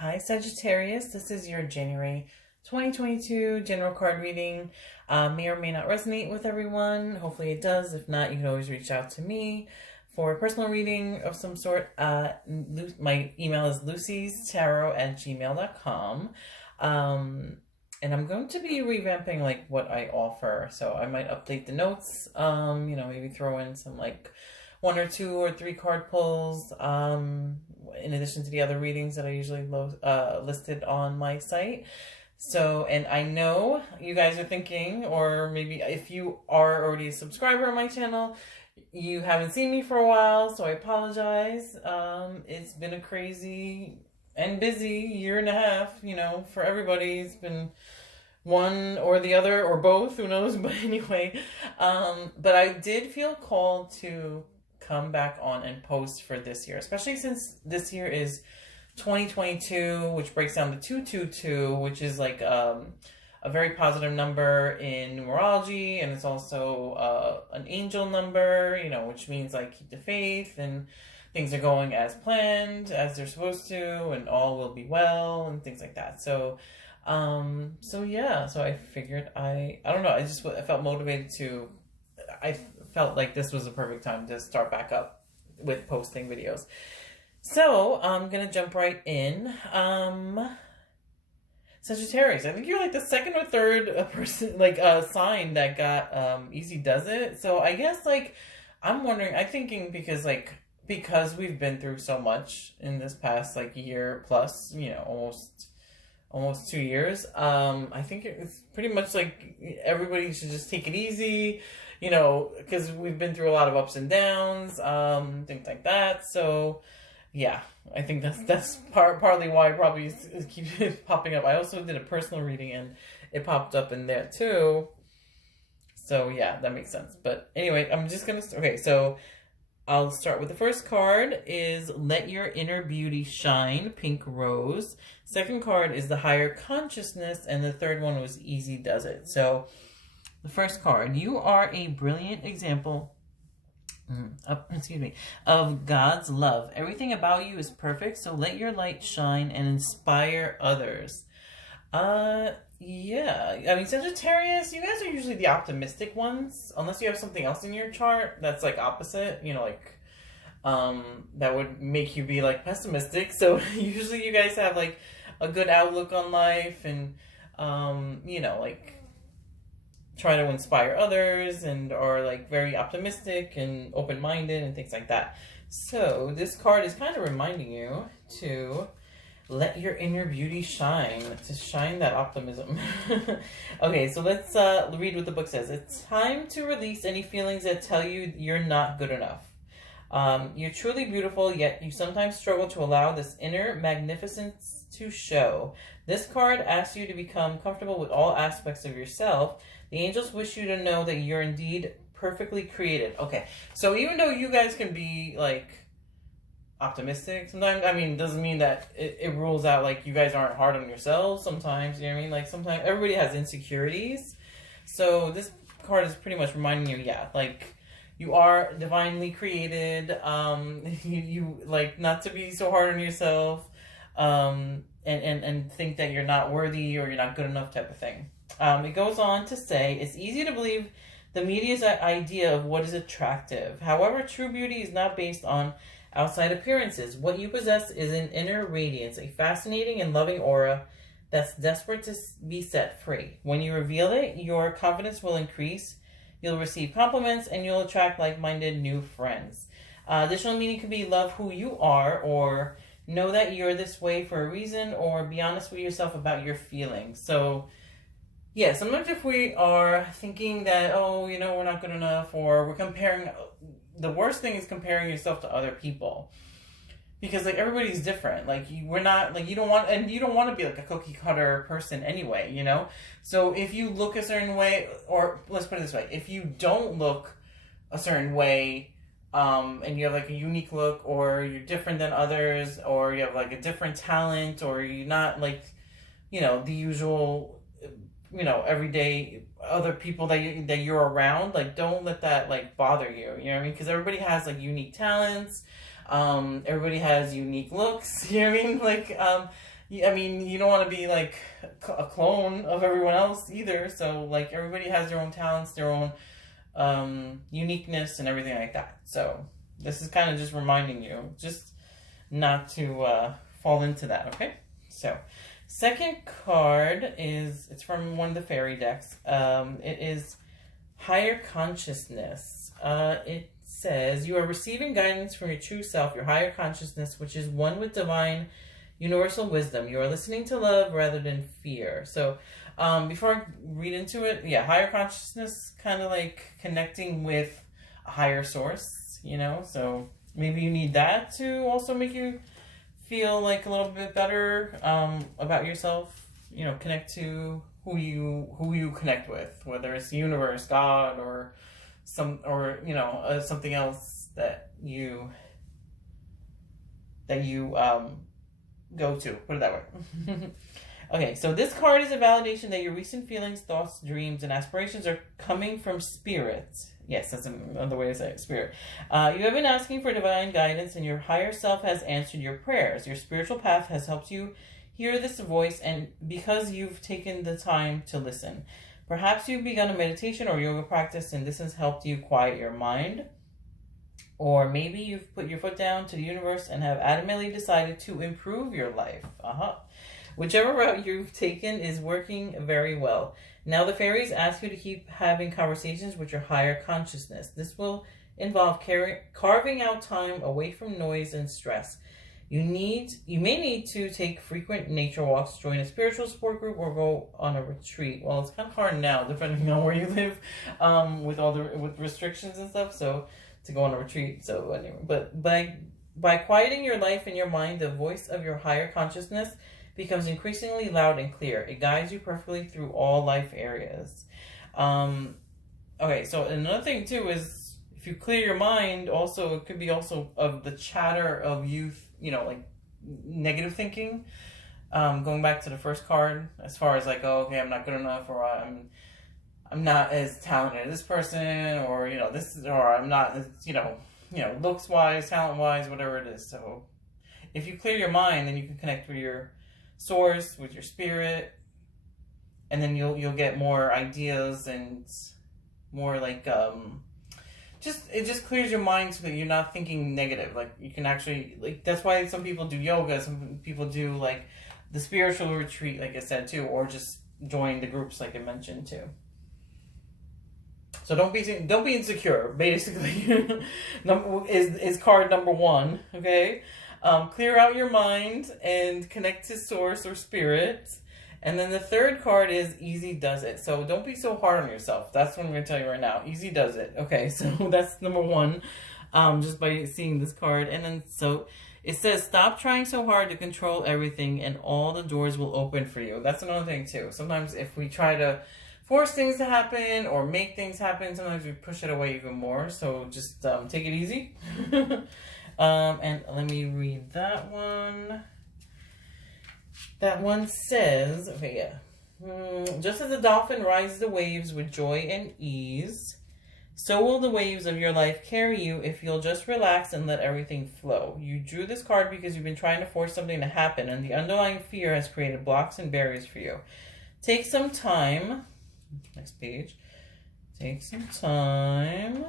Hi, Sagittarius. This is your January 2022 general card reading. May or may not resonate with everyone. Hopefully it does. If not, you can always reach out to me for a personal reading of some sort. My email is lucy'starot@gmail.com. And I'm going to be revamping like what I offer. So I might update the notes, maybe throw in some like one or two or three card pulls, in addition to the other readings that I usually listed on my site. So, and I know you guys are thinking, or maybe if you are already a subscriber on my channel, you haven't seen me for a while, so I apologize. It's been a crazy and busy year and a half, for everybody. It's been one or the other or both, who knows, but anyway, but I did feel called to come back on and post for this year, especially since this year is 2022, which breaks down to 222, which is like a very positive number in numerology, and it's also an angel number, which means like keep the faith and things are going as planned, as they're supposed to, and all will be well and things like that. So I figured I don't know, I felt motivated to, I felt like this was the perfect time to start back up with posting videos. So I'm gonna jump right in. Sagittarius, I think you're like the second or third person, like sign that got easy does it. So I guess like I'm wondering, I'm thinking because we've been through so much in this past like year plus, almost 2 years. I think it's pretty much like everybody should just take it easy, because we've been through a lot of ups and downs, things like that. So yeah, I think that's partly why it probably keeps popping up. I also did a personal reading and it popped up in there too. So yeah, that makes sense. But anyway, I'm just gonna, okay, so I'll start with the first card is Let Your Inner Beauty Shine, Pink Rose. Second card is the Higher Consciousness, and the third one was Easy Does It. So the first card, you are a brilliant example of God's love. Everything about you is perfect, so let your light shine and inspire others. Yeah, I mean, Sagittarius, you guys are usually the optimistic ones, unless you have something else in your chart that's like opposite, that would make you be like pessimistic. So usually you guys have like a good outlook on life and, try to inspire others and are like very optimistic and open-minded and things like that. So this card is kind of reminding you to let your inner beauty shine, to shine that optimism. Okay, so let's read what the book says. It's time to release any feelings that tell you you're not good enough. You're truly beautiful, yet you sometimes struggle to allow this inner magnificence to show. This card asks you to become comfortable with all aspects of yourself. The angels wish you to know that you're indeed perfectly created. Okay, so even though you guys can be like optimistic sometimes, I mean, doesn't mean that it rules out like you guys aren't hard on yourselves sometimes, you know what I mean? Like sometimes everybody has insecurities. So this card is pretty much reminding you, yeah, like you are divinely created. You like not to be so hard on yourself, and think that you're not worthy or you're not good enough type of thing. It goes on to say, it's easy to believe the media's idea of what is attractive. However, true beauty is not based on outside appearances. What you possess is an inner radiance, a fascinating and loving aura that's desperate to be set free. When you reveal it, your confidence will increase, you'll receive compliments, and you'll attract like-minded new friends. Additional meaning could be love who you are, or know that you're this way for a reason, or be honest with yourself about your feelings. So yeah, sometimes if we are thinking that, oh, we're not good enough, or we're comparing, the worst thing is comparing yourself to other people. Because like everybody's different. Like we're not, like you don't want to be like a cookie cutter person anyway, So if you look a certain way, or let's put it this way, if you don't look a certain way, and you have like a unique look, or you're different than others, or you have like a different talent, or you're not like, the usual, everyday other people that you're around, like don't let that like bother you, you know what I mean? Because everybody has like unique talents, everybody has unique looks, you know what I mean? Like I mean, you don't want to be like a clone of everyone else either. So like everybody has their own talents, their own uniqueness and everything like that. So this is kind of just reminding you just not to fall into that, okay? So second card is, it's from one of the fairy decks. It is Higher Consciousness. It says, you are receiving guidance from your true self, your higher consciousness, which is one with divine universal wisdom. You are listening to love rather than fear. So before I read into it, yeah, higher consciousness, kind of like connecting with a higher source, you know? So maybe you need that to also make you feel like a little bit better about yourself, you know, connect to who you connect with, whether it's the universe, God, or you know, something else that you go to, put it that way. Okay, so this card is a validation that your recent feelings, thoughts, dreams, and aspirations are coming from spirit. Yes, that's another way to say it, spirit. You have been asking for divine guidance, and your higher self has answered your prayers. Your spiritual path has helped you hear this voice, and because you've taken the time to listen. Perhaps you've begun a meditation or yoga practice, and this has helped you quiet your mind. Or maybe you've put your foot down to the universe and have adamantly decided to improve your life. Whichever route you've taken is working very well. Now the fairies ask you to keep having conversations with your higher consciousness. This will involve carving out time away from noise and stress. You may need to take frequent nature walks, join a spiritual support group, or go on a retreat. Well, it's kind of hard now, depending on where you live, with restrictions and stuff. So to go on a retreat. So anyway, but by quieting your life and your mind, the voice of your higher consciousness becomes increasingly loud and clear. It guides you perfectly through all life areas. Okay, so another thing too is, if you clear your mind, also it could be also of the chatter of youth, you know, like negative thinking. Going back to the first card, as far as like, oh, okay, I'm not good enough, or I'm not as talented as this person, or you know, or I'm not, you know, looks wise, talent wise, whatever it is. So if you clear your mind, then you can connect with your source, with your spirit, and then you'll get more ideas and more like it just clears your mind so that you're not thinking negative. Like you can actually, like, that's why some people do yoga, some people do like the spiritual retreat, like I said too, or just join the groups like I mentioned too. So don't be insecure, basically. is card number 1, okay? Clear out your mind and connect to source or spirit. And then the third card is easy does it. So don't be so hard on yourself. That's what I'm going to tell you right now. Easy does it. Okay, so that's number 1, just by seeing this card. And then so it says, stop trying so hard to control everything and all the doors will open for you. That's another thing too. Sometimes if we try to force things to happen or make things happen, sometimes we push it away even more. So just take it easy. And let me read that one. That one says, okay, yeah. Just as a dolphin rides the waves with joy and ease, so will the waves of your life carry you if you'll just relax and let everything flow. You drew this card because you've been trying to force something to happen, and the underlying fear has created blocks and barriers for you. Take some time, next page, take some time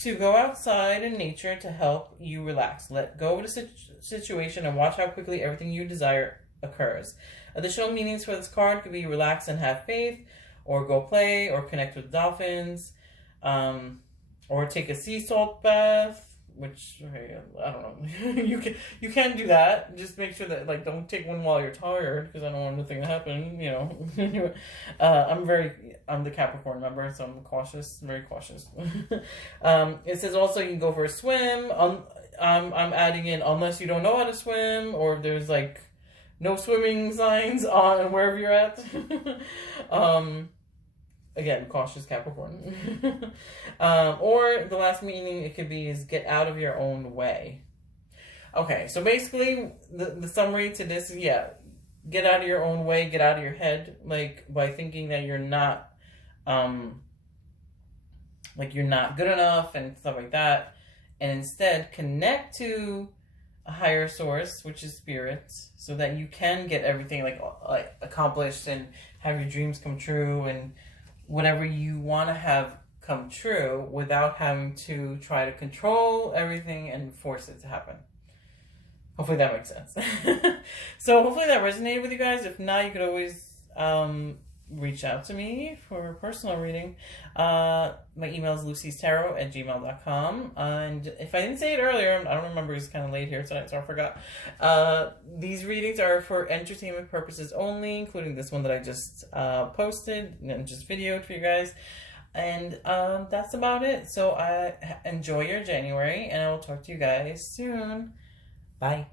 to go outside in nature to help you relax. Let go of the situation and watch how quickly everything you desire occurs. Additional meanings for this card could be relax and have faith, or go play, or connect with dolphins, or take a sea salt bath, which, okay, I don't know. you can do that. Just make sure that, like, don't take one while you're tired, because I don't want anything to happen, you know. I'm the Capricorn member, so I'm cautious, very cautious. It says also you can go for a swim. I'm adding in, unless you don't know how to swim, or if there's like no swimming signs on wherever you're at. Again, cautious Capricorn. Or the last meaning it could be is get out of your own way. Okay, so basically the summary to this is, yeah, get out of your own way, get out of your head, like by thinking that you're not like you're not good enough and stuff like that, and instead connect to a higher source, which is spirit, so that you can get everything like accomplished and have your dreams come true and whatever you want to have come true without having to try to control everything and force it to happen. Hopefully that makes sense. So hopefully that resonated with you guys. If not, you could always reach out to me for a personal reading. My email is lucystarot@gmail.com. And if I didn't say it earlier, I don't remember, it's kind of late here tonight, so I forgot. These readings are for entertainment purposes only, including this one that I just posted and just videoed for you guys. And that's about it. So enjoy your January, and I will talk to you guys soon. Bye.